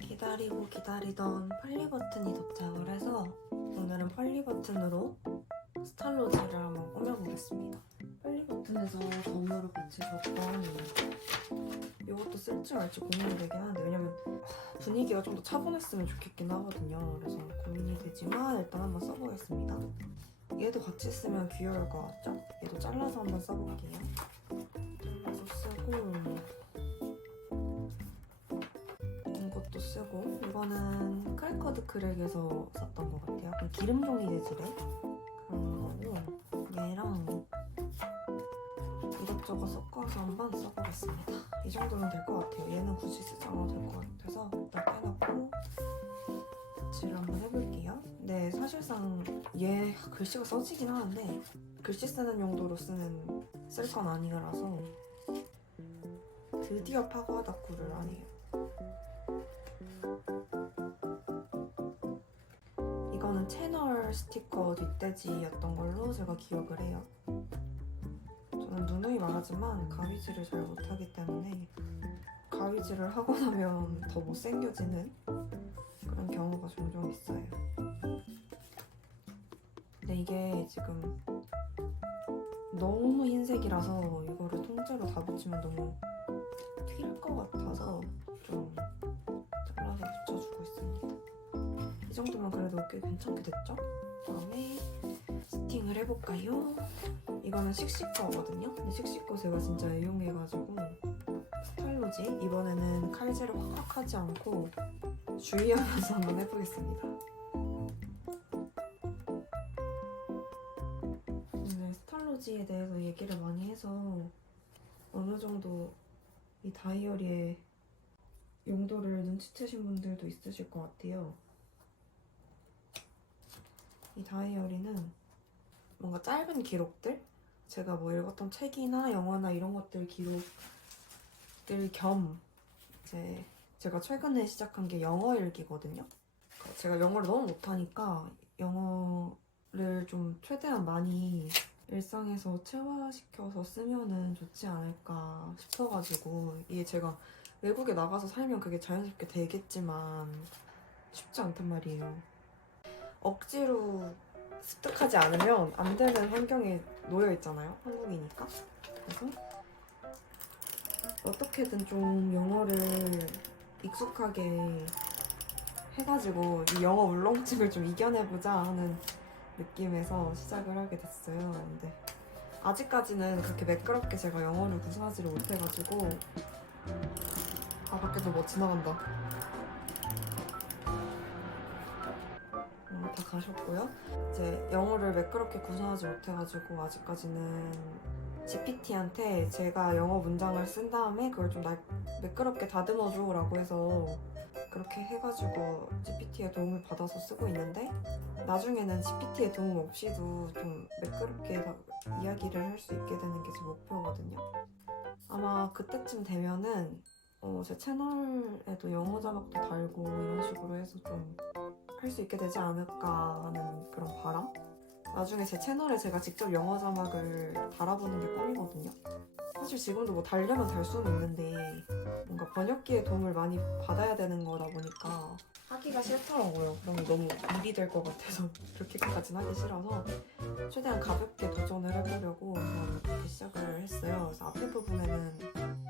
기다리고 기다리던 펄리 버튼이 도착을 해서 오늘은 펄리 버튼으로 스탈로지를 한번 꾸며보겠습니다. 펄리 버튼에서 덤으로 같이 줬던 이것도 쓸지 말지 고민이 되긴 하는데 왜냐면 분위기가 좀 더 차분했으면 좋겠긴 하거든요. 그래서 고민이 되지만 일단 한번 써보겠습니다. 얘도 같이 쓰면 귀여울 것 같죠? 얘도 잘라서 한번 써볼게요. 잘라서 쓰고 이것도 쓰고 이거는 크래커드 크랙에서 샀던 것 같아요. 기름 종이 재질의 그런 거고 얘랑 이것저것 섞어서 한번 써보겠습니다. 이 정도면 될 것 같아요. 얘는 굳이 쓰지 않아도 될 것 같아서 일단 빼놓고 칠을 한번 해볼게요. 네, 사실상 얘 글씨가 써지긴 하는데 글씨 쓰는 용도로 쓸 건 아니라서 드디어 파고하다꾸를 하네요. 이거는 채널 스티커 뒷돼지였던 걸로 제가 기억을 해요. 저는 누누이 말하지만 가위질을 잘 못하기 때문에 가위질을 하고 나면 더 못생겨지는 그런 경우가 종종 있어요. 근데 이게 지금 너무 흰색이라서 이거를 통째로 다 붙이면 너무 튈 것 같아서 좀 잘라서 붙여주고 있습니다. 이 정도면 그래도 꽤 괜찮게 됐죠? 그다음에 스팅을 해볼까요? 이거는 씩씩거거든요? 근데 씩씩거 제가 진짜 애용해가지고 스타일로지 이번에는 칼질을 확 하지 않고 주의하면서 한번 해보겠습니다. 오늘 스타일로지에 대해서 얘기를 많이 해서 어느 정도 이 다이어리의 용도를 눈치채신 분들도 있으실 것 같아요. 이 다이어리는 뭔가 짧은 기록들? 제가 뭐 읽었던 책이나 영화나 이런 것들 기록들 겸 이제 제가 최근에 시작한 게 영어 읽기거든요. 제가 영어를 너무 못하니까 영어를 좀 최대한 많이 일상에서 체화시켜서 쓰면은 좋지 않을까 싶어가지고 이게 제가 외국에 나가서 살면 그게 자연스럽게 되겠지만 쉽지 않단 말이에요. 억지로 습득하지 않으면 안 되는 환경에 놓여 있잖아요. 한국이니까. 그래서 어떻게든 좀 영어를 익숙하게 해가지고 이 영어 울렁증을 좀 이겨내보자 하는 느낌에서 시작을 하게 됐어요. 근데 아직까지는 그렇게 매끄럽게 제가 영어를 구사하지를 못해가지고 밖에서 뭐 지나간다. 다 가셨고요. 이제 영어를 매끄럽게 구사하지 못해가지고 아직까지는 GPT한테 제가 영어 문장을 쓴 다음에 그걸 좀 매끄럽게 다듬어줘 라고 해서 그렇게 해가지고 GPT의 도움을 받아서 쓰고 있는데 나중에는 GPT의 도움 없이도 좀 매끄럽게 이야기를 할 수 있게 되는 게 제 목표거든요. 아마 그때쯤 되면은 제 채널에도 영어 자막도 달고 이런 식으로 해서 좀 할 수 있게 되지 않을까 하는 그런 바람? 나중에 제 채널에 제가 직접 영어 자막을 달아보는 게 꿈이거든요. 사실 지금도 뭐 달려면 달 수는 있는데 뭔가 번역기의 도움을 많이 받아야 되는 거다 보니까 하기가 싫더라고요. 그러면 너무 일이 될 것 같아서 그렇게까지는 하기 싫어서 최대한 가볍게 도전을 해보려고 한번 그렇게 시작을 했어요. 그래서 앞에 부분에는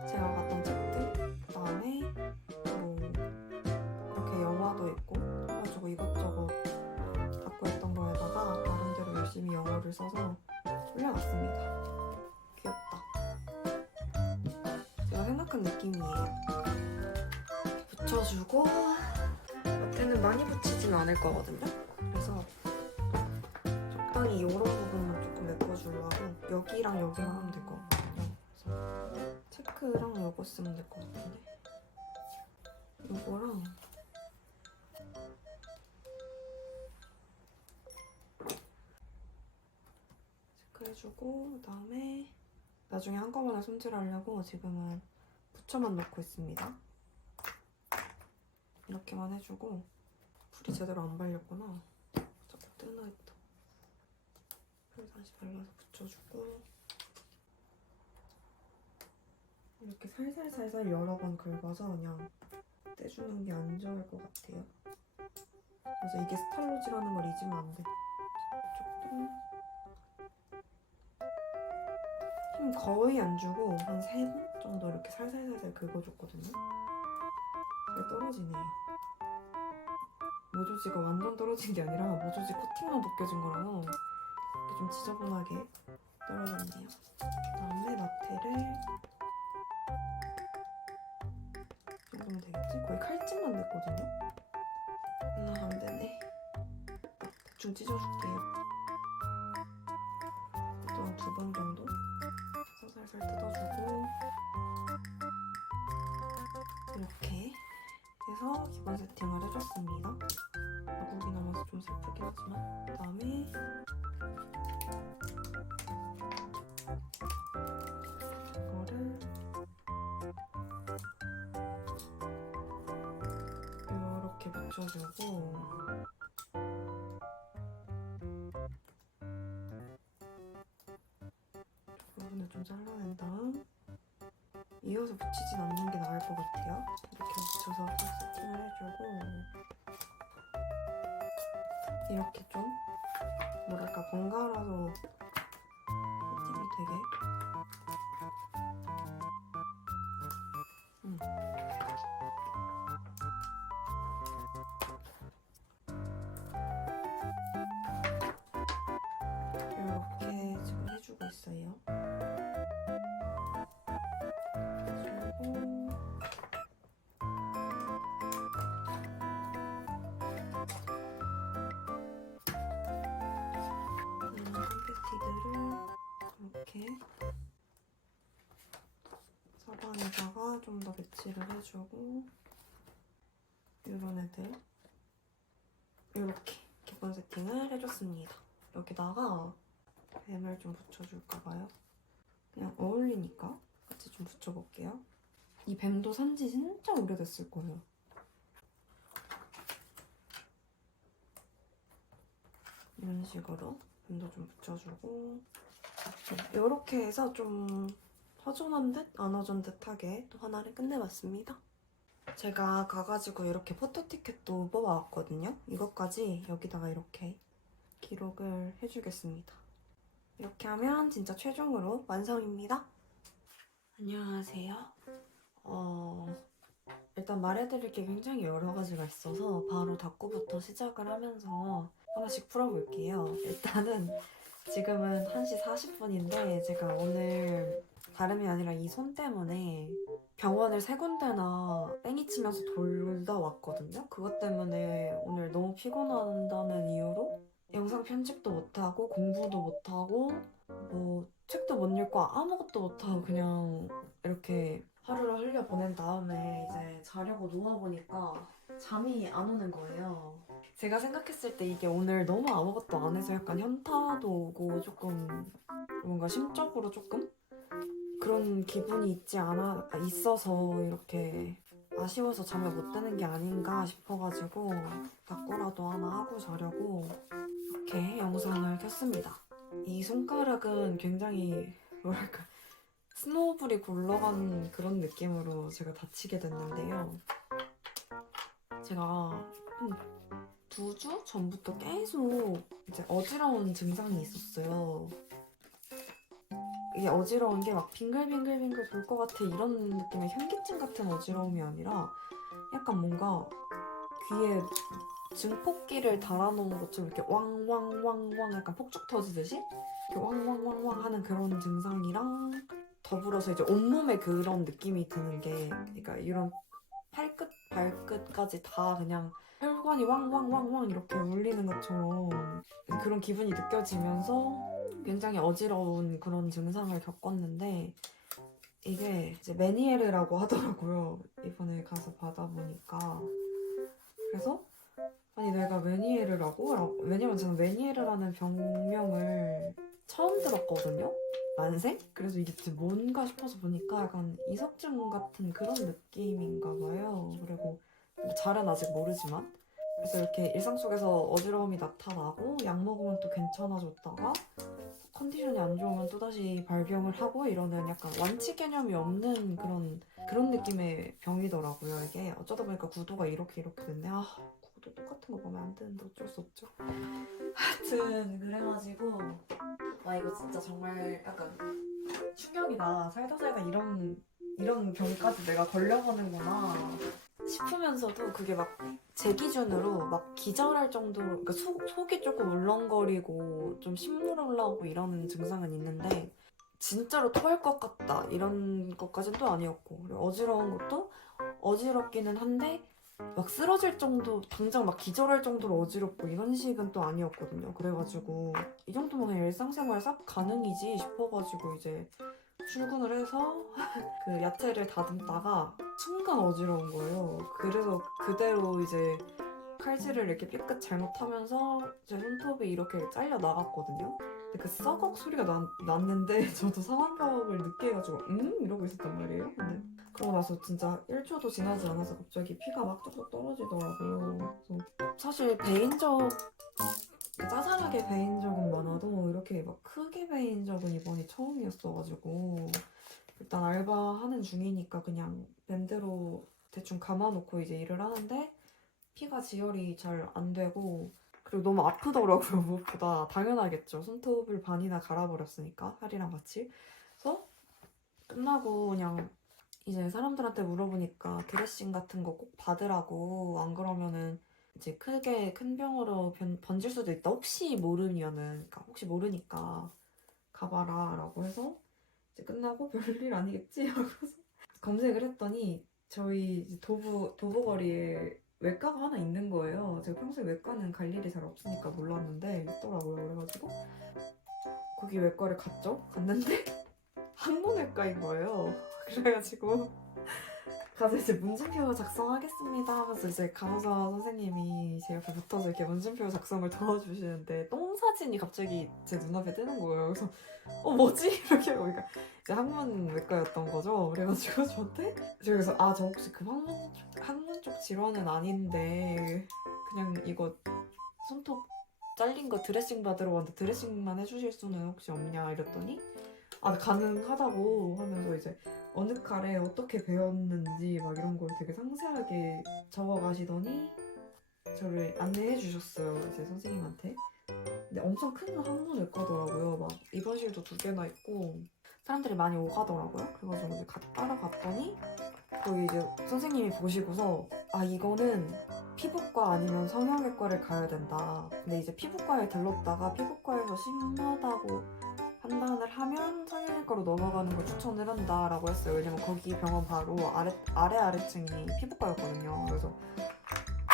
제가 봤던 책들, 그 다음에 뭐 이렇게 영화도 있고 해가지고 이것저것 갖고 있던 거에다가 나름대로 열심히 영어를 써서 올려놨습니다. 귀엽다. 제가 생각한 느낌이에요. 붙여주고 겉에는 많이 붙이진 않을 거거든요. 그래서 적당히 이런 부분만 조금 메꿔주려고 여기랑 여기만 하면 될 것 같거든요. 그래서 체크랑 요거 쓰면 될 것 같은데 요거랑 체크해주고 그다음에 나중에 한꺼번에 손질하려고 지금은 부처만 넣고 있습니다. 이렇게만 해주고 풀이 제대로 안 발렸구나. 자꾸 뜨나 했다. 풀 다시 발라서 붙여주고 이렇게 살살살살 여러 번 긁어서 그냥 떼주는 게 안 좋을 것 같아요. 그래서 이게 스탈로지라는 걸 잊으면 안 돼. 조금 힘 거의 안 주고 한 3번 정도 이렇게 살살살살 긁어줬거든요. 잘 떨어지네. 모조지가 완전 떨어진 게 아니라 모조지 코팅만 벗겨진 거라서 이렇게 좀 지저분하게 떨어졌네요. 그다음에 마테를 이 정도면 되겠지? 거의 칼집만 냈거든요. 안 되네. 대충 찢어줄게요. 또 한 2번 정도 살살 뜯어주고 이렇게 해서 기본 세팅을 해줬습니다. 자국이 남아서 좀 슬프긴 하지만 그다음에 이거를 이렇게 붙여주고 부분을 좀 잘라낸 다음 이어서 붙이진 않는 게 나을 것 같아요. 이렇게 붙여서 세팅을 해주고 이렇게 좀 뭐랄까 번갈아서 세팅이 되게 이렇게 지금 해주고 있어요. 해주고 팬티들을 이렇게 사방에다가 좀 더 배치를 해주고 이런 애들 이렇게 기본 세팅을 해줬습니다. 여기다가 뱀을 좀 붙여줄까봐요. 그냥 어울리니까 같이 좀 붙여볼게요. 이 뱀도 산지 진짜 오래됐을 거예요. 이런 식으로 뱀도 좀 붙여주고 이렇게 해서 좀 허전한 듯 안 허전 듯하게 또 하나를 끝내봤습니다. 제가 가가지고 이렇게 포토 티켓도 뽑아왔거든요. 이것까지 여기다가 이렇게 기록을 해주겠습니다. 이렇게 하면 진짜 최종으로 완성입니다. 안녕하세요. 일단 말해드릴 게 굉장히 여러 가지가 있어서 바로 닦고부터 시작을 하면서 하나씩 풀어볼게요. 일단은 지금은 1시 40분인데 제가 오늘 다름이 아니라 이 손 때문에 병원을 3군데나 뺑이 치면서 돌다 왔거든요. 그것 때문에 오늘 너무 피곤한다는 이유로 영상 편집도 못하고 공부도 못하고 뭐 책도 못 읽고 아무것도 못하고 그냥 이렇게 하루를 흘려보낸 다음에 이제 자려고 누워보니까 잠이 안 오는 거예요. 제가 생각했을 때 이게 오늘 너무 아무것도 안 해서 약간 현타도 오고 조금 뭔가 심적으로 조금 그런 기분이 있어서 이렇게 아쉬워서 잠을 못 드는 게 아닌가 싶어가지고 닦고라도 하나 하고 자려고 이렇게 영상을 켰습니다. 이 손가락은 굉장히 뭐랄까 스노우볼이 굴러간 그런 느낌으로 제가 다치게 됐는데요. 제가 한 2주 전부터 계속 이제 어지러운 증상이 있었어요. 이게 어지러운 게 막 빙글빙글빙글 돌 것 같아 이런 느낌의 현기증 같은 어지러움이 아니라 약간 뭔가 귀에 증폭기를 달아놓은 것처럼 이렇게 왕왕왕왕 약간 폭죽 터지듯이 이렇게 왕왕왕왕 하는 그런 증상이랑 더불어서 이제 온몸에 그런 느낌이 드는 게 그러니까 이런 팔끝 발끝까지 다 그냥 혈관이 왕왕왕왕 이렇게 울리는 것처럼 그런 기분이 느껴지면서 굉장히 어지러운 그런 증상을 겪었는데 이게 이제 메니에르라고 하더라고요. 이번에 가서 받아보니까. 그래서 아니 내가 메니에르라고? 왜냐면 저는 메니에르라는 병명을 처음 들었거든요. 난생? 그래서 이게 진짜 뭔가 싶어서 보니까 약간 이석증 같은 그런 느낌인가 봐요. 그리고 잘은 아직 모르지만 그래서 이렇게 일상 속에서 어지러움이 나타나고 약 먹으면 또 괜찮아졌다가 컨디션이 안 좋으면 또다시 발병을 하고 이러는 약간 완치 개념이 없는 그런 느낌의 병이더라고요. 이게 어쩌다 보니까 구도가 이렇게 됐네. 아, 구도 똑같은 거 보면 안 되는데 어쩔 수 없죠. 하여튼 그래가지고 와 이거 진짜 정말 약간 충격이다. 살다 이런 병까지 내가 걸려가는구나 싶으면서도 그게 막 제 기준으로 막 기절할 정도로 그러니까 속이 조금 울렁거리고 좀 신물 올라오고 이러는 증상은 있는데 진짜로 토할 것 같다 이런 것까지는 또 아니었고 그리고 어지러운 것도 어지럽기는 한데 막 쓰러질 정도 당장 막 기절할 정도로 어지럽고 이런 식은 또 아니었거든요. 그래가지고 이 정도면 그냥 일상생활 싹 가능이지 싶어가지고 이제 출근을 해서 그 야채를 다듬다가 순간 어지러운 거예요. 그래서 그대로 이제 칼질을 이렇게 삐끗 잘못하면서 제 손톱이 이렇게 잘려 나갔거든요. 근데 그 썩억 소리가 났는데 저도 상황극을 늦게 해가지고 이러고 있었단 말이에요. 근데 그러고 나서 진짜 1초도 지나지 않아서 갑자기 피가 막 뚝뚝 떨어지더라고요. 그래서 사실 짜잘하게 베인 적은 많아도 이렇게 막 크게 베인 적은 이번이 처음이었어가지고 일단 알바하는 중이니까 그냥 밴드로 대충 감아놓고 이제 일을 하는데 피가 지혈이 잘 안 되고 그리고 너무 아프더라고요. 무엇보다 당연하겠죠. 손톱을 반이나 갈아버렸으니까 살이랑 같이. 그래서 끝나고 그냥 이제 사람들한테 물어보니까 드레싱 같은 거 꼭 받으라고 안 그러면은 이제 크게 큰 병으로 번질 수도 있다. 그러니까 혹시 모르니까 가봐라 라고 해서 이제 끝나고 별일 아니겠지 하고서 검색을 했더니 저희 이제 도보거리에 외과가 하나 있는 거예요. 제가 평소에 외과는 갈 일이 잘 없으니까 몰랐는데 있더라고요. 그래가지고 거기 외과를 갔는데 항문외과인 거예요. 그래가지고 가서 이제 문진표 작성하겠습니다 하면서 이제 간호사 선생님이 제 옆에 붙어서 이렇게 문진표 작성을 도와주시는데 똥 사진이 갑자기 제 눈앞에 뜨는 거예요. 그래서 뭐지? 이렇게 하고 그러니까 이제 항문외과였던 거죠. 그래가지고 저한테 그래서 저 혹시 그 항문 쪽 질환은 아닌데 그냥 이거 손톱 잘린 거 드레싱 받으러 왔는데 드레싱만 해주실 수는 혹시 없냐 이랬더니 가능하다고 하면서 이제 어느 칼에 어떻게 배웠는지 막 이런 걸 되게 상세하게 적어가시더니 저를 안내해 주셨어요. 이제 선생님한테. 근데 엄청 큰 항문외과더라고요. 막 입원실도 2개나 있고 사람들이 많이 오가더라고요. 그래가지고 이제 따라갔더니 거기 이제 선생님이 보시고서 이거는 피부과 아니면 성형외과를 가야 된다. 근데 이제 피부과에 들렀다가 피부과에서 심하다고 판단을 하면 성형외과로 넘어가는 걸 추천을 한다라고 했어요. 왜냐면 거기 병원 바로 아래층이 피부과였거든요. 그래서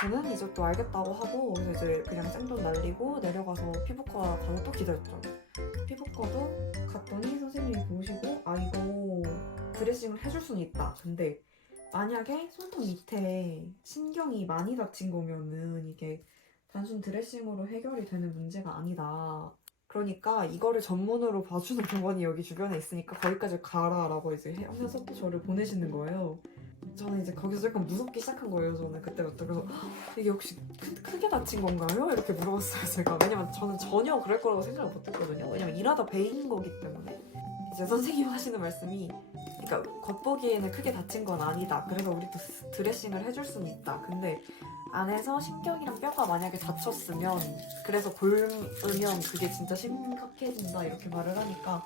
저는 이제 또 알겠다고 하고 그래서 이제 그냥 생돈 날리고 내려가서 피부과 가서 또 기다렸죠. 피부과도 갔더니 선생님이 보시고 이거 드레싱을 해줄 수는 있다. 근데 만약에 손톱 밑에 신경이 많이 다친 거면은 이게 단순 드레싱으로 해결이 되는 문제가 아니다. 그러니까 이거를 전문으로 봐주는 병원이 여기 주변에 있으니까 거기까지 가라라고 이제 하면서 또 저를 보내시는 거예요. 저는 이제 거기서 약간 무섭기 시작한 거예요. 저는 그때부터. 그래서 이게 혹시 크게 다친 건가요? 이렇게 물어봤어요. 제가. 왜냐면 저는 전혀 그럴 거라고 생각을 못했거든요. 왜냐면 일하다 베인 거기 때문에. 이제 선생님 하시는 말씀이 그러니까 겉보기에는 크게 다친 건 아니다. 그래서 우리 또 드레싱을 해줄 수는 있다. 근데 안에서 신경이랑 뼈가 만약에 다쳤으면 그래서 골으면 그게 진짜 심각해진다 이렇게 말을 하니까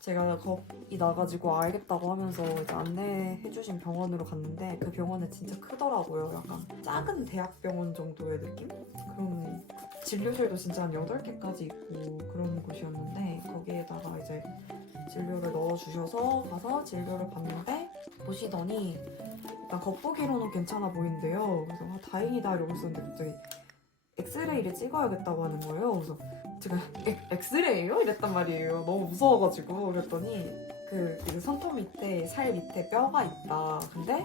제가 겁이 나가지고 알겠다고 하면서 이제 안내해주신 병원으로 갔는데 그 병원은 진짜 크더라고요. 약간 작은 대학병원 정도의 느낌? 그런 진료실도 진짜 한 8개까지 있고 그런 곳이었는데 거기에다가 이제 진료를 넣어주셔서 가서 진료를 받는데 보시더니 일단 겉보기로는 괜찮아 보인대요. 그래서 다행이다 이러고 있었는데 갑자기 엑스레이를 찍어야겠다고 하는 거예요. 그래서 제가 엑스레이요? 이랬단 말이에요. 너무 무서워가지고 그랬더니 그 손톱 밑에 살 밑에 뼈가 있다. 근데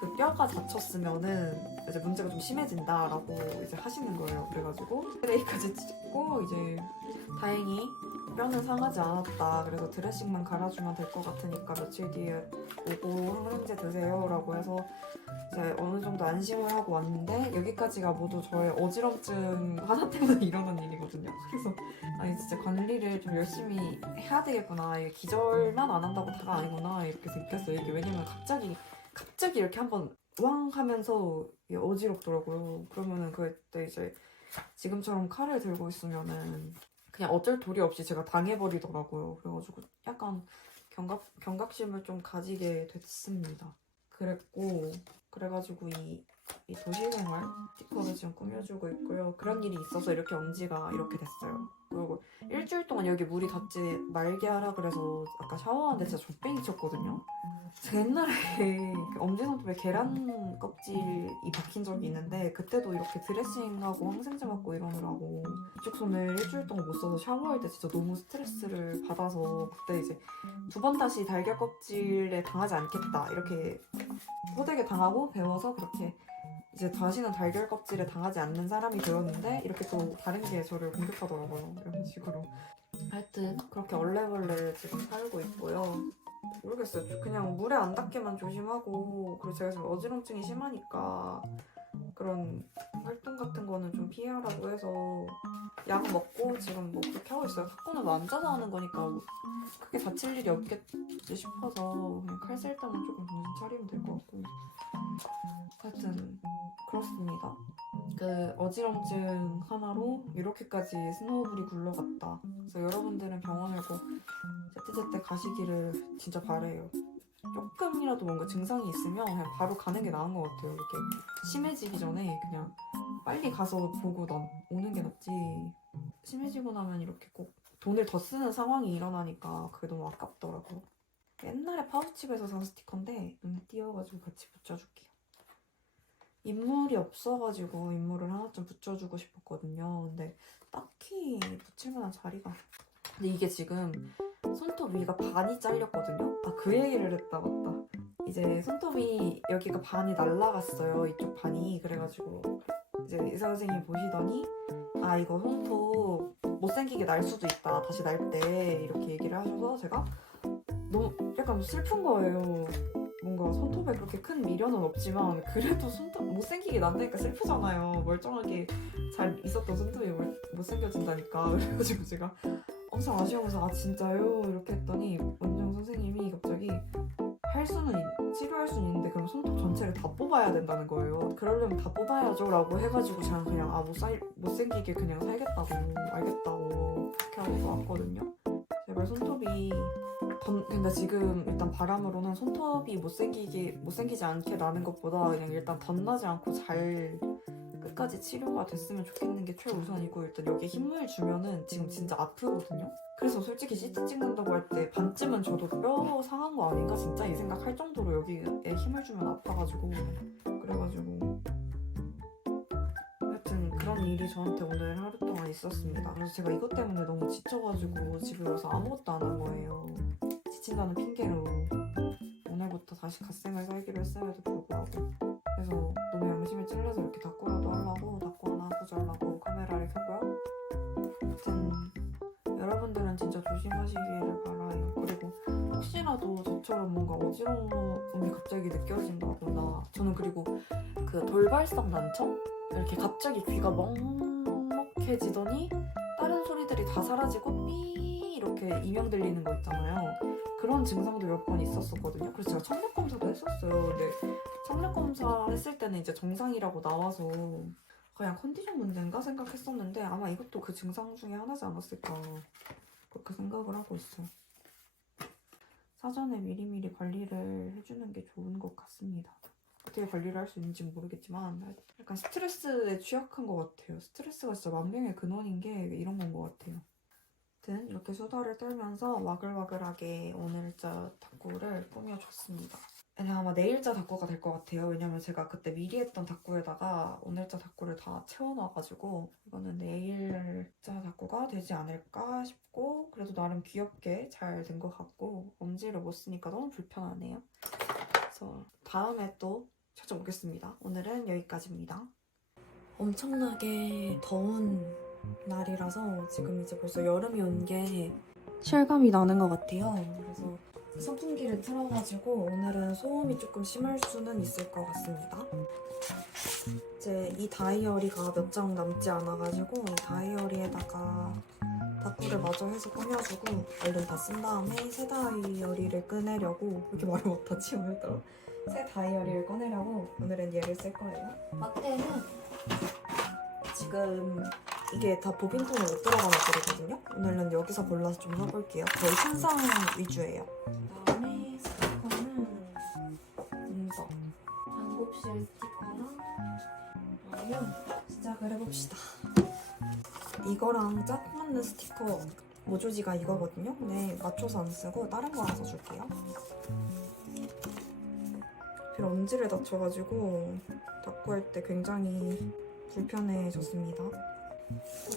그 뼈가 다쳤으면은 이제 문제가 좀 심해진다라고 이제 하시는 거예요. 그래가지고 엑스레이까지 찍고 이제 다행히 뼈는 상하지 않았다. 그래서 드레싱만 갈아주면 될 것 같으니까 며칠 뒤에 오고 항생제 드세요 라고 해서 이제 어느 정도 안심을 하고 왔는데 여기까지가 모두 저의 어지럼증 하나 때문에 일어난 일이거든요. 그래서 아니 진짜 관리를 좀 열심히 해야 되겠구나. 이게 기절만 안 한다고 다가 아니구나 이렇게 느꼈어요. 이게 왜냐면 갑자기 이렇게 한번 왕 하면서 이게 어지럽더라고요. 그러면은 그때 이제 지금처럼 칼을 들고 있으면은 그냥 어쩔 도리 없이 제가 당해버리더라고요. 그래가지고 약간 경각심을 좀 가지게 됐습니다. 그래가지고 이 도시생활 스티커를 지금 꾸며주고 있고요. 그런 일이 있어서 이렇게 엄지가 이렇게 됐어요. 그리고 일주일 동안 여기 물이 닿지 말게 하라 그래서 아까 샤워하는데 진짜 좆뱅이 쳤거든요. 제가 옛날에 그 엄지손톱에 계란 껍질이 박힌 적이 있는데 그때도 이렇게 드레싱하고 항생제 맞고 이러느라고 이쪽 손을 일주일 동안 못 써서 샤워할 때 진짜 너무 스트레스를 받아서 그때 이제 두 번 다시 달걀 껍질에 당하지 않겠다 이렇게 호되게 당하고 배워서 그렇게 이제 다시는 달걀 껍질에 당하지 않는 사람이 되었는데 이렇게 또 다른 게 저를 공격하더라고요. 이런 식으로 하여튼 그렇게 얼레벌레 지금 살고 있고요. 모르겠어요. 그냥 물에 안 닿게만 조심하고 그리고 제가 지금 어지럼증이 심하니까 그런 활동 같은 거는 좀 피하라고 해서 약 먹고 지금 뭐 그렇게 하고 있어요. 사건은 뭐 앉아서 하는 거니까 뭐 크게 다칠 일이 없겠지 싶어서 그냥 칼 쓸 때만 조금 정신 차리면 될 것 같고 하여튼 그렇습니다. 그 어지럼증 하나로 이렇게까지 스노우볼이 굴러갔다. 그래서 여러분들은 병원을 꼭 제때제때 가시기를 진짜 바래요. 조금이라도 뭔가 증상이 있으면 그냥 바로 가는 게 나은 것 같아요. 이렇게 심해지기 전에 그냥 빨리 가서 보고 오는 게 낫지. 심해지고 나면 이렇게 꼭 돈을 더 쓰는 상황이 일어나니까 그게 너무 아깝더라고요. 옛날에 파우치집에서 산 스티커인데 눈에 띄어가지고 같이 붙여줄게요. 인물이 없어가지고 인물을 하나 좀 붙여주고 싶었거든요. 근데 딱히 붙일 만한 자리가. 근데 이게 지금 손톱 위가 반이 잘렸거든요. 아, 그 얘기를 했다, 맞다. 이제 손톱이 여기가 반이 날라갔어요. 이쪽 반이. 그래가지고 이제 의사 선생님이 보시더니 아, 이거 손톱 못생기게 날 수도 있다. 다시 날 때 이렇게 얘기를 하셔서 제가 너무 약간 슬픈 거예요. 뭔가 손톱에 그렇게 큰 미련은 없지만 그래도 손톱 못생기게 난다니까 슬프잖아요. 멀쩡하게 잘 있었던 손톱이 못생겨진다니까. 그래가지고 제가 엄청 아쉬워서 아 진짜요? 이렇게 했더니 원장 선생님이 갑자기 치료할 수는 있는데 그럼 손톱 전체를 다 뽑아야 된다는 거예요. 그러려면 다 뽑아야죠 라고 해가지고 저는 그냥 못생기게 그냥 살겠다고 알겠다고 그렇게 하고 왔거든요. 제발 손톱이 근데 지금 일단 바람으로는 손톱이 못생기지 않게 나는 것보다 그냥 일단 덧나지 않고 잘 끝까지 치료가 됐으면 좋겠는 게 최우선이고 일단 여기에 힘을 주면은 지금 진짜 아프거든요. 그래서 솔직히 CT 찍는다고 할 때 반쯤은 저도 뼈 상한 거 아닌가 진짜 이 생각할 정도로 여기에 힘을 주면 아파가지고 그래가지고 하여튼 그런 일이 저한테 오늘 하루 동안 있었습니다. 그래서 제가 이것 때문에 너무 지쳐가지고 집에 와서 아무것도 안 한 거예요. 지친다는 핑계로 오늘부터 다시 갓생을 살기로 했음에도 불구하고 그래서 너무 양심이 찔려서 이렇게 닦고라도 하려고 닦고 하나 하고 자려고 카메라를 켜고요. 아무튼 여러분들은 진짜 조심하시기를 바라요. 그리고 혹시라도 저처럼 뭔가 어지러움이 갑자기 느껴진다거나 저는 그리고 그 돌발성 난청? 이렇게 갑자기 귀가 먹먹해지더니 다른 소리들이 다 사라지고 삐 이렇게 이명 들리는 거 있잖아요. 그런 증상도 몇 번 있었었거든요. 그래서 제가 청력 검사도 했었어요. 근데 청력 검사 했을 때는 이제 정상이라고 나와서 그냥 컨디션 문제인가 생각했었는데 아마 이것도 그 증상 중에 하나지 않았을까 그렇게 생각을 하고 있어요. 사전에 미리미리 관리를 해주는 게 좋은 것 같습니다. 어떻게 관리를 할 수 있는지 모르겠지만 약간 스트레스에 취약한 것 같아요. 스트레스가 진짜 만병의 근원인 게 이런 건 것 같아요. 아무튼 이렇게 수다를 떨면서 와글와글하게 오늘자 다꾸를 꾸며줬습니다. 아마 내일자 다꾸가 될 것 같아요. 왜냐면 제가 그때 미리 했던 다꾸에다가 오늘자 다꾸를 다 채워놔가지고 이거는 내일자 다꾸가 되지 않을까 싶고 그래도 나름 귀엽게 잘 된 것 같고 엄지를 못 쓰니까 너무 불편하네요. 그래서 다음에 또 찾아오겠습니다. 오늘은 여기까지입니다. 엄청나게 더운 날이라서 지금 이제 벌써 여름이 온 게 실감이 나는 것 같아요. 그래서 선풍기를 틀어가지고 오늘은 소음이 조금 심할 수는 있을 것 같습니다. 이제 이 다이어리가 몇 장 남지 않아가지고 이 다이어리에다가 다꾸를 마저 해서 꺼내주고 얼른 다 쓴 다음에 새 다이어리를 꺼내려고 이렇게 말을 못하지 오늘따라 새 다이어리를 꺼내려고 오늘은 얘를 쓸 거예요. 마테는 지금 이게 다 보빈통에 못 들어가는 거거든요. 오늘은 여기서 골라서 좀 써볼게요. 거의 천상 위주예요. 그다음에 스티커는 문서, 작업실 스티커랑 그러면 시작을 해봅시다. 이거랑 짝 맞는 스티커 모조지가 이거거든요. 근데 맞춰서 안 쓰고 다른 거 하나 써줄게요. 하필 엄지를 다쳐가지고 닦고할 때 굉장히 불편해졌습니다.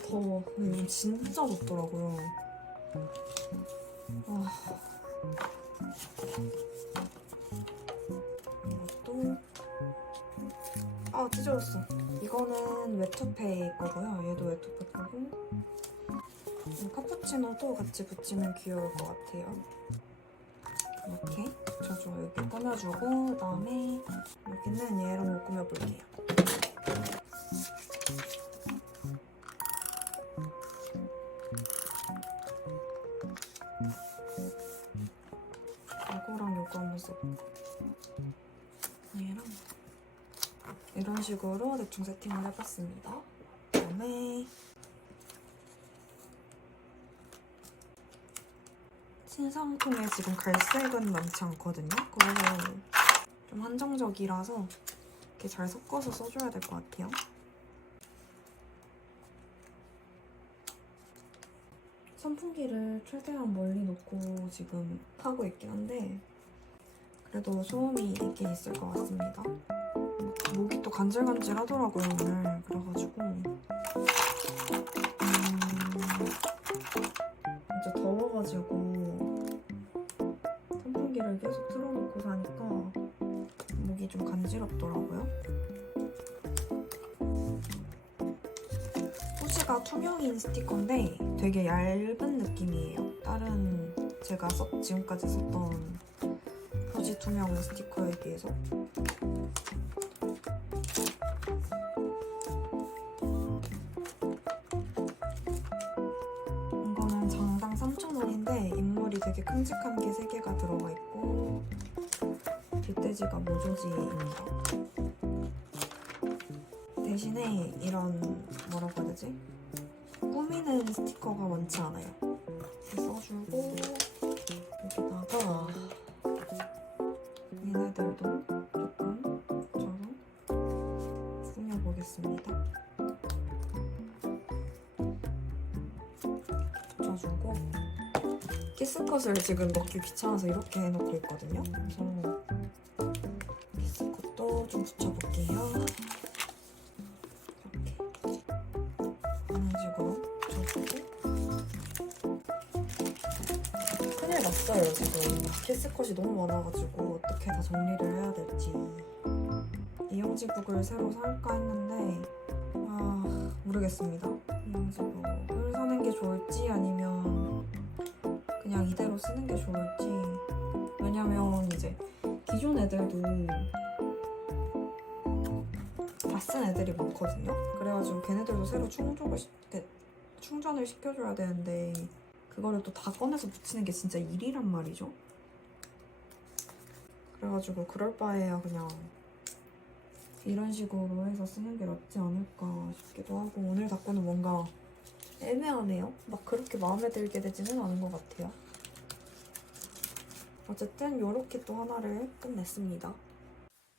더워. 이건 진짜 덥더라고요. 이것도 찢어졌어. 이거는 웨터페이 거고요. 얘도 웨터페이 거고 카푸치노도 같이 붙이면 귀여울 것 같아요. 이렇게 붙여줘. 여기 꾸며주고 그다음에 여기는 얘랑 꾸며볼게요. 이거랑 요거 한번 써볼까? 얘랑 이런 식으로 대충 세팅을 해봤습니다. 그다음에 신상통에 지금 갈색은 많지 않거든요. 그래서 좀 한정적이라서 이렇게 잘 섞어서 써줘야 될 것 같아요. 선풍기를 최대한 멀리 놓고 지금 하고 있긴 한데 그래도 소음이 있긴 있을 것 같습니다. 목이 또 간질간질 하더라고요 오늘. 그래가지고 이제 더워가지고 선풍기를 계속 틀어놓고 사니까 목이 좀 간지럽더라고요. 소지가 투명인 스티커인데 되게 얇은 느낌이에요. 다른 제가 지금까지 썼던 표지 투명 스티커에 비해서. 이거는 장당 3,000원인데 인물이 되게 큼직한 게 3개가 들어가 있고 뒷돼지가 모조지입니다. 대신에 이런 뭐라고 해야 되지? 꾸미는 스티커가 많지 않아요. 이렇게 써주고 여기다가 얘네들도 조금 붙여서 꾸며보겠습니다. 붙여주고 키스컷을 지금 넣기 귀찮아서 이렇게 해놓고 있거든요. 그래서 키스컷도 좀 붙여볼게요. 이렇게 이런 식으로 붙여주고 큰일 났어요. 지금 키스컷이 너무 많아가지고 어떻게 다 정리를 해야 될지. 이용지북을 새로 살까 했는데 모르겠습니다. 이용지북을 사는 게 좋을지 아니면 그냥 이대로 쓰는 게 좋을지. 왜냐면 이제 기존 애들도 다 쓴 애들이 많거든요. 그래가지고 걔네들도 새로 충전을 시켜줘야 되는데 그거를 또 다 꺼내서 붙이는 게 진짜 일이란 말이죠. 그래가지고 그럴 바에야 그냥 이런 식으로 해서 쓰는 게 낫지 않을까 싶기도 하고 오늘 닦고는 뭔가 애매하네요. 막 그렇게 마음에 들게 되지는 않은 것 같아요. 어쨌든 요렇게 또 하나를 끝냈습니다.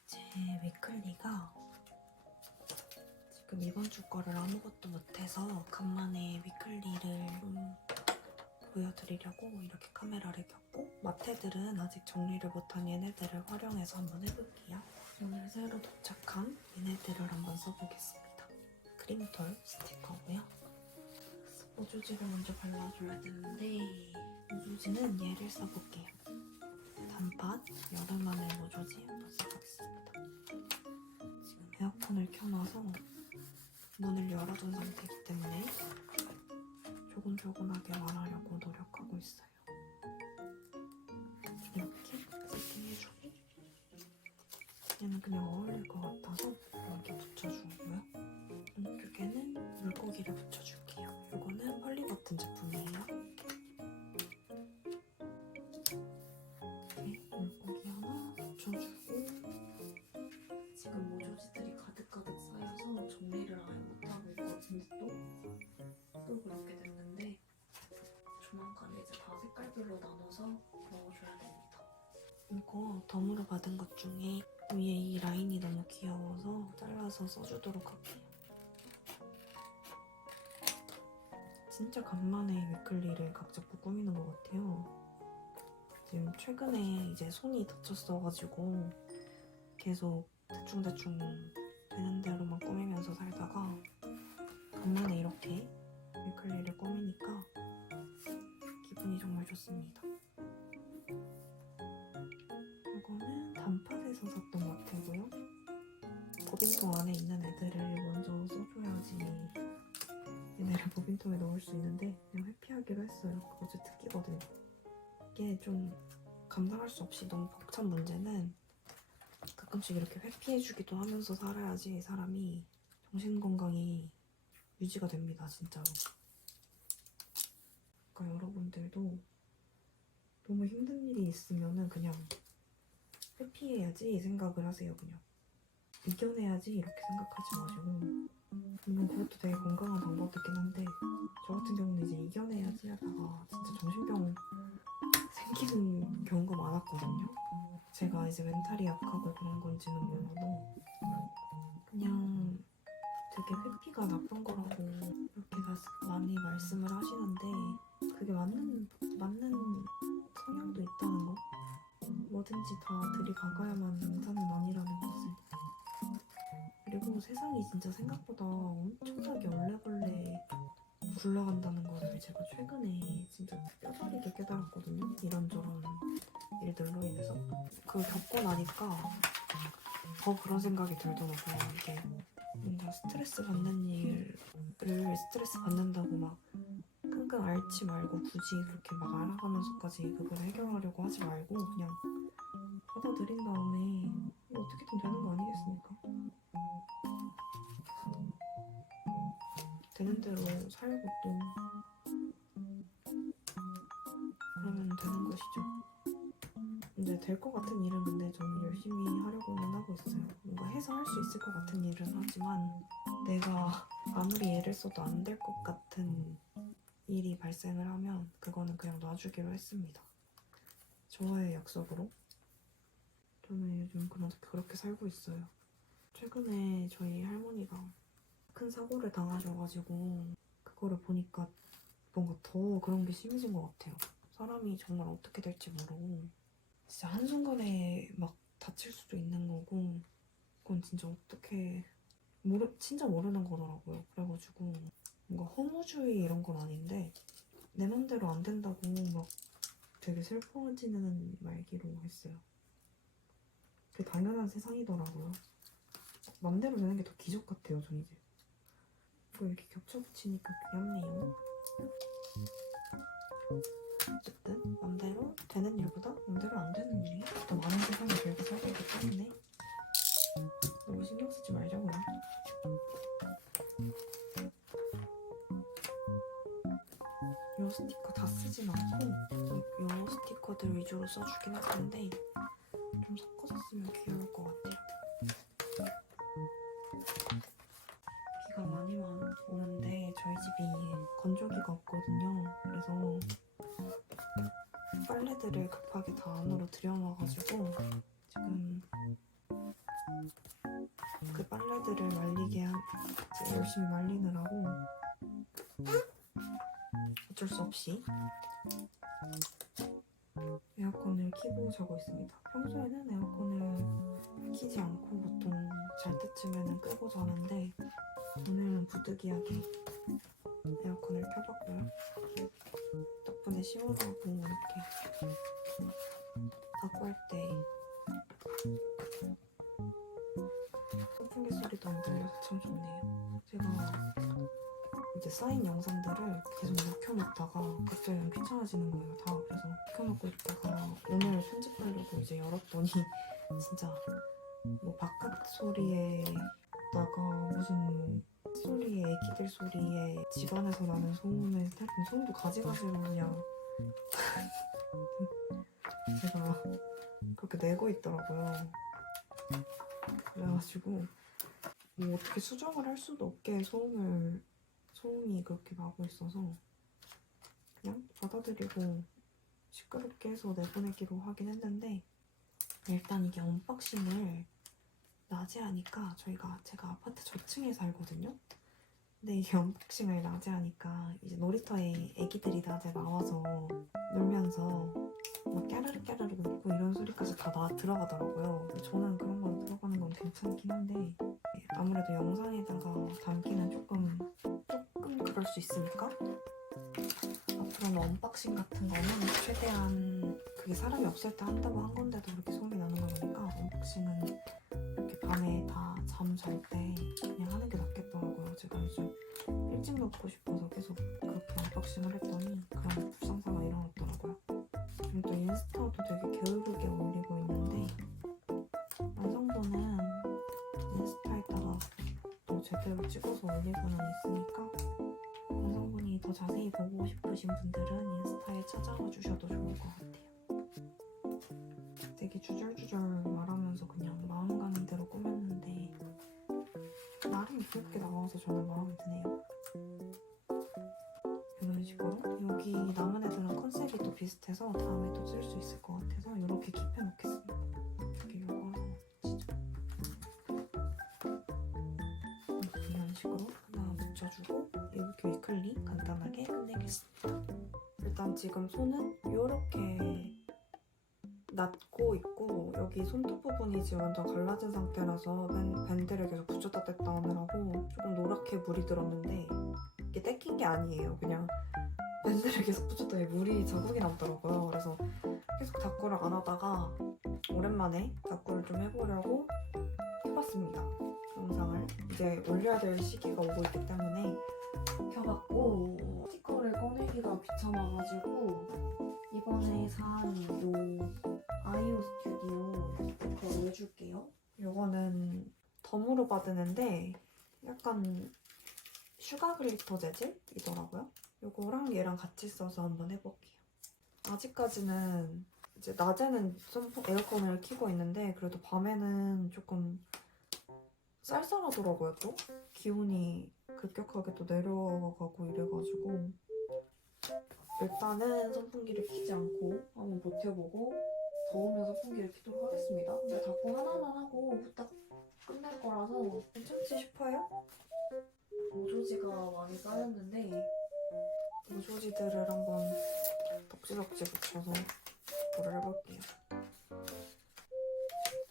제 위클리가 지금 이번 주 거를 아무것도 못해서 간만에 위클리를 좀 보여드리려고 이렇게 카메라를 켰고 마테들은 아직 정리를 못한 얘네들을 활용해서 한번 해볼게요. 오늘 새로 도착한 얘네들을 한번 써보겠습니다. 크림털 스티커고요. 모조지를 먼저 발라줘야 되는데 모조지는 얘를 써볼게요. 단팥 여름하늘 모조지 한번 써보겠습니다. 지금 에어컨을 켜놔서 문을 열어둔 상태이기 때문에 조곤조곤하게 말하려고 노력하고 있어요. 이렇게 세팅해주고 얘는 그냥 어울릴 것 같아서 이렇게 붙여주고요. 이쪽에는 물고기를 붙여줄게요. 이거는 펄리버튼 제품이에요. 이렇게 물고기 하나 붙여주고 지금 모조지들이 가득가득 쌓여서 정리를 아예 못하고 있거든요. 또 그렇게 됐는데 조만간에 이제 다 색깔별로 나눠서 넣어줘야 됩니다. 이거 덤으로 받은 것 중에 위에 이 라인이 너무 귀여워서 잘라서 써주도록 할게요. 진짜 간만에 위클리를 각 잡고 꾸미는 것 같아요. 지금 최근에 이제 손이 다쳤어가지고 계속 대충대충 되는 대로만 꾸미면서 살다가 간만에 이렇게 위클리를 꾸미니까 기분이 정말 좋습니다. 이거는 단팥에서 샀던 마테고요. 보빈통 안에 있는 애들을 먼저 써줘야지 얘네를 보빈통에 넣을 수 있는데 그냥 회피하기로 했어요. 그거 제 특기거든요. 이게 좀 감당할 수 없이 너무 벅찬 문제는 가끔씩 이렇게 회피해주기도 하면서 살아야지 사람이 정신건강이 유지가 됩니다. 진짜로. 그러니까 여러분들도 너무 힘든 일이 있으면은 그냥 회피해야지 생각을 하세요. 그냥 이겨내야지 이렇게 생각하지 마시고, 물론 그것도 되게 건강한 방법이긴 한데 저 같은 경우는 이제 이겨내야지 하다가 진짜 정신병 생기는 경우가 많았거든요. 제가 이제 멘탈이 약하고 그런 건지는 몰라도 그냥 되게 회피가 나쁜 거라고 이렇게 다 많이 말씀을 하시는데 그게 맞는 성향도 있다는 거, 뭐든지 다 들이박아야만 양산은 아니라는 것을. 그리고 세상이 진짜 생각보다 엄청나게 얼레벌레 굴러간다는 거를 제가 최근에 진짜 뼈저리게 깨달았거든요. 이런저런 일들로 인해서. 그걸 겪고 나니까 더 그런 생각이 들더라고요. 이게 뭔가 스트레스 받는 일을 스트레스 받는다고 막 끙끙 앓지 말고 굳이 그렇게 막 알아가면서까지 그걸 해결하려고 하지 말고 그냥 받아들인 다음에 어떻게든 되는 거 아니겠습니까? 되는 대로 살고 또 그러면 되는 것이죠. 이제 될 것 같은 일은 근데 저는 열심히 하려고는 하고 있어요. 뭔가 해서 할 수 있을 것 같은 일은 하지만 내가 아무리 애를 써도 안 될 것 같은 일이 발생을 하면 그거는 그냥 놔주기로 했습니다. 저와의 약속으로. 저는 요즘 그렇게 살고 있어요. 최근에 저희 할머니가 큰 사고를 당하셔가지고 그거를 보니까 뭔가 더 그런 게 심해진 것 같아요. 사람이 정말 어떻게 될지 모르고 진짜 한순간에 막 다칠 수도 있는 거고 그건 진짜 어떻게 진짜 모르는 거더라고요. 그래가지고 뭔가 허무주의 이런 건 아닌데 내 맘대로 안 된다고 막 되게 슬퍼지는 말기로 했어요. 그게 당연한 세상이더라고요. 맘대로 되는 게 더 기적 같아요. 전 이제 이거 이렇게 겹쳐붙이니까 귀엽네요. 어쨌든 맘대로 되는 일보다 맘대로 안 되는 일이 더 많은 세상에 들고 살고 있기 때문에 너무 신경 쓰지 말자고요. 요 스티커 다 쓰진 않고 요 스티커들 위주로 써주긴 하는데 좀 섞어서 쓰면 귀여울 것 같아요. 비가 많이 오는데 저희 집이 건조기가 없거든요. 그래서 빨래들을 급하게 다 안으로 들여놔가지고 지금 그 빨래들을 말리게 열심히 말리느라고 어쩔 수 없이 에어컨을 켜고 자고 있습니다. 평소에는 에어컨을 켜지 않고 보통 잘 때쯤에는 끄고 자는데 오늘은 부득이하게 에어컨을 켜봤고요. 덕분에 시원하고 이렇게 닫고 할 때 선풍기 소리도 안 들려서 참 좋네요. 제가 이제 쌓인 영상들을 계속 묵혀놓다가 갑자기 그냥 귀찮아지는 거예요 다. 그래서 묵혀놓고 있다가 오늘 편집하려고 이제 열었더니 진짜 뭐 바깥 소리에다가 무슨 뭐 소리에 애기들 소리에 집안에서 나는 소음에 소음도 가지가지로 그냥 제가 그렇게 내고 있더라고요. 그래가지고 뭐 어떻게 수정을 할 수도 없게 소음이 그렇게 나고 있어서 그냥 받아들이고 시끄럽게 해서 내보내기로 하긴 했는데, 일단 이게 언박싱을 낮에 하니까 제가 아파트 저층에 살거든요. 근데 이게 언박싱을 낮에 하니까 이제 놀이터에 애기들이 낮에 나와서 놀면서 막 깨르르 깨르르 웃고 이런 소리까지 다 들어가더라고요. 저는 그런 건 들어가는 건 괜찮긴 한데 아무래도 영상에다가 담기는 조금 그럴 수 있으니까 앞으로는 언박싱 같은 거는 최대한 그게 사람이 없을 때 한다고 한 건데도 그렇게 소음이 나는 거 보니까 언박싱은 이렇게 밤에 다 잠 잘 때 그냥 하는 게 낫겠더라고요. 제가 요즘 일찍 눕고 싶어서 계속 그렇게 언박싱을 했더니 그런 불상사가 일어났더라고요. 그리고 또 인스타도 되게 게으르게 올리고 있는데 완성본은 인스타에다가 또 제대로 찍어서 올리고는 있으니까 완성본이 더 자세히 보고 싶으신 분들은 인스타에 찾아와 주셔도 좋을 것 같아요. 되게 주절주절 말하면서 그냥 마음 가는 대로 꾸몄는데 나름 귀엽게 나와서 저는 마음에 드네요. 이런 식으로 여기 남은 애들은 컨셉이 또 비슷해서 다음에 또 쓸 수 있을 것 같아서 이렇게 킵해놓겠습니다. 이렇게 요거 진짜 이런 식으로 하나 묻혀주고 이렇게 위클리 간단하게 끝내겠습니다. 일단 지금 손은 이렇게 낫고 있고 여기 손톱 부분이 지금 완전 갈라진 상태라서 밴드를 계속 붙였다 뗐다 하느라고 조금 노랗게 물이 들었는데 이게 떼낀 게 아니에요. 그냥 밴드를 계속 붙였더니 물이 자국이 남더라고요. 그래서 계속 닦고를 안 하다가 오랜만에 닦고를 좀 해보려고 켜봤습니다. 영상을 이제 올려야 될 시기가 오고 있기 때문에 켜봤고 스티커를 꺼내기가 귀찮아가지고 이번에 산 요 아이오 스튜디오 스티커 내줄게요. 요거는 덤으로 받으는데 약간 슈가 글리터 재질이더라고요. 요거랑 얘랑 같이 써서 한번 해볼게요. 아직까지는 이제 낮에는 에어컨을 켜고 있는데 그래도 밤에는 조금 쌀쌀하더라고요. 또 기온이 급격하게 또 내려가고 이래가지고 일단은 선풍기를 켜지 않고 한번 버텨보고 더우면 선풍기를 켜도록 하겠습니다. 근데 닫고 하나만 하고 후딱 끝낼 거라서 괜찮지 싶어요? 모조지가 많이 쌓였는데 모조지들을 한번 덕지덕지 붙여서 뭐를 해볼게요.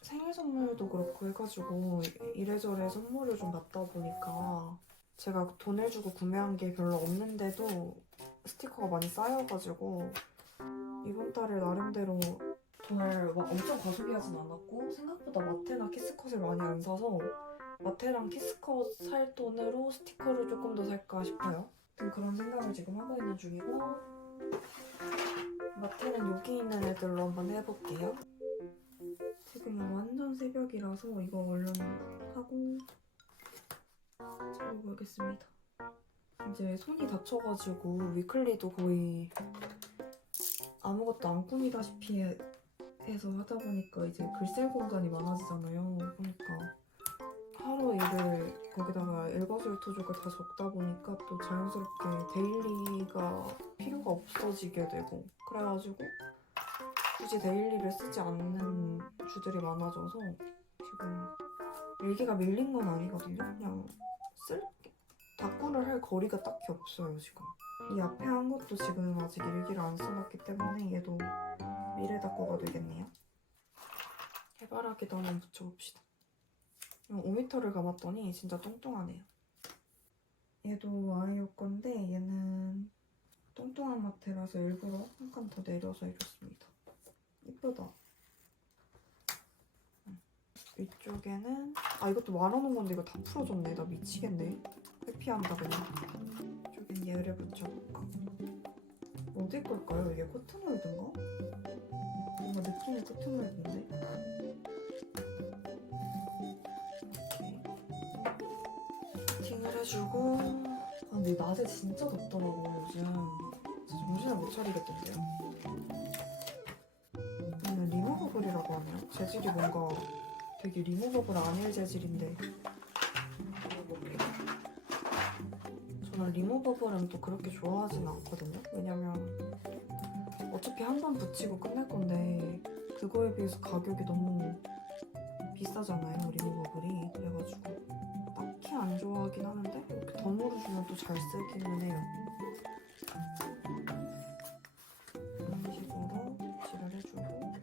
생일 선물도 그렇고 해가지고 이래저래 선물을 좀 받다 보니까 제가 돈을 주고 구매한 게 별로 없는데도 스티커가 많이 쌓여가지고 이번 달에 나름대로 돈을 막 엄청 과소비하진 않았고 생각보다 마테나 키스컷을 많이 안 사서 마테랑 키스컷 살 돈으로 스티커를 조금 더 살까 싶어요. 그런 생각을 지금 하고 있는 중이고 마테는 여기 있는 애들로 한번 해볼게요. 지금 완전 새벽이라서 이거 얼른 하고 찾아보겠습니다. 이제 손이 다쳐가지고 위클리도 거의 아무것도 안 꾸미다시피 해서 하다 보니까 이제 글 쓸 공간이 많아지잖아요. 그러니까 하루 일을 거기다가 일거수일투족을 다 적다 보니까 또 자연스럽게 데일리가 필요가 없어지게 되고 그래가지고 굳이 데일리를 쓰지 않는 주들이 많아져서 지금 일기가 밀린 건 아니거든요. 그냥 닦고를 할 거리가 딱히 없어요 지금. 이 앞에 한 것도 지금 아직 일기를 안 써놨기 때문에 얘도 미래 닦고가 되겠네요. 해바라기도 한번 붙여봅시다. 5m를 감았더니 진짜 뚱뚱하네요. 얘도 아이오 건데 얘는 뚱뚱한 마테라서 일부러 한 칸 더 내려서 해줬습니다. 이쁘다. 위쪽에는 이것도 말아놓은 건데 이거 다 풀어졌네. 나 미치겠네. 회피한다 그냥. 이쪽엔 얘를 붙여볼까? 어디 걸까요? 이게 코트몰드인가? 뭔가 느낌이 코트몰드인데? 이렇게 팅을 해주고. 아, 근데 낮에 진짜 덥더라고요 요즘. 진짜 정신을 못 차리겠던데요? 이거는 리무버블이라고 하네요. 재질이 뭔가 되게 리무버블 아닐 재질인데. 먹어볼게요. 저는 리무버블은 또 그렇게 좋아하진 않거든요. 왜냐면 어차피 한 번 붙이고 끝낼 건데 그거에 비해서 가격이 너무 비싸잖아요, 리무버블이. 그래가지고 딱히 안 좋아하긴 하는데 이렇게 덤으로 주면 또 잘 쓰기는 해요. 이런 식으로 칠을 해주고.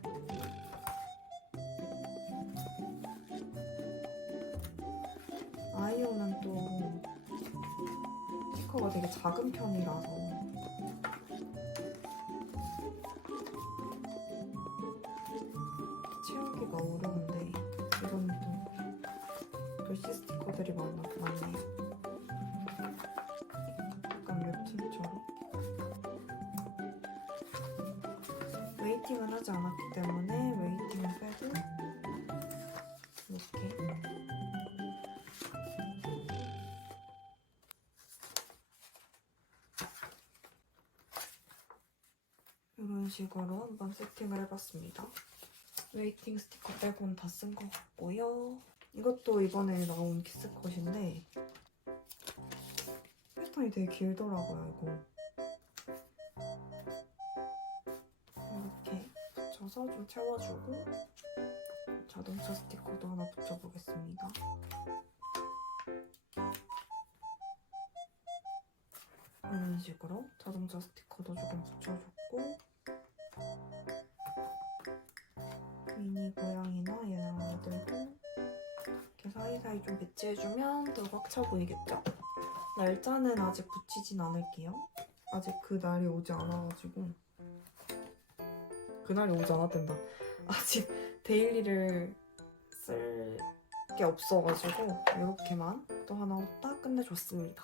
아이오는 또 스티커가 되게 작은 편이라서 채우기가 어려운데 이건 또 글씨 스티커들이 많네요. 약간 웹툰처럼. 웨이팅은 하지 않았기 때문에 웨이팅은 빼고 이렇게 이런 식으로 한번 세팅을 해봤습니다. 웨이팅 스티커 빼고는 다 쓴 것 같고요. 이것도 이번에 나온 키스컷인데 패턴이 되게 길더라고요, 이거. 이렇게 붙여서 좀 채워주고 자동차 스티커도 하나 붙여보겠습니다. 이런 식으로 자동차 스티커도 조금 붙여줬고 미니 고양이나 얘네들도 이렇게 사이사이 좀 배치해주면 더 꽉 차 보이겠죠? 날짜는 아직 붙이진 않을게요. 아직 그 날이 오지 않아가지고. 그날이 오지 않았단다. 아직 데일리를 쓸 게 없어가지고 이렇게만 또 하나 딱 끝내줬습니다.